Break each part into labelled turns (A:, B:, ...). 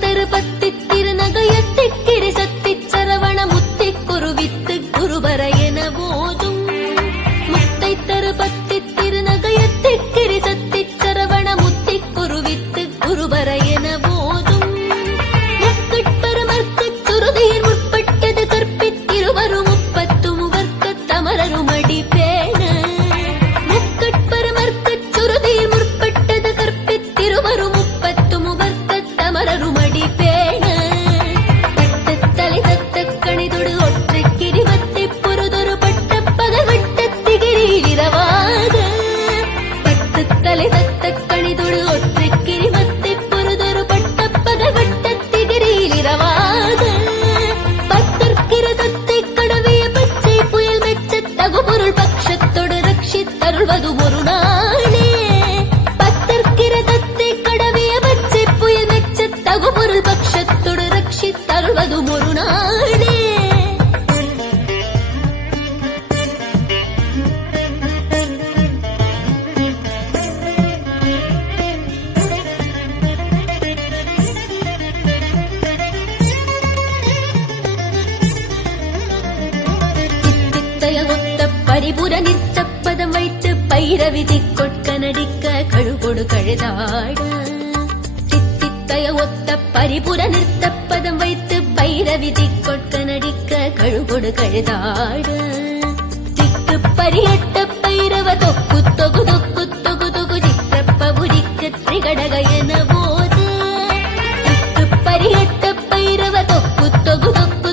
A: தரு பத்தி திருநகையத்தி பரிபுர நித்தப்பதம் வைத்து பைரவிதி கொட்க நடிக்க கழுகொடு கழுதாட. தித்தித்தய ஒத்த பரிபுர நிறுத்தப்பதம் வைத்து பைரவிதி கொட்க நடிக்க கழுகொடு கழுதாட. திக்கு பரியட்ட பைரவ தொக்கு தொகு தொக்கு தொகு தொகு சித்திரப்பபுரிக்கு திரிகடக என போது திக்கு பரியட்ட பைரவ தொக்கு தொகு தொக்கு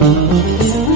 A: Música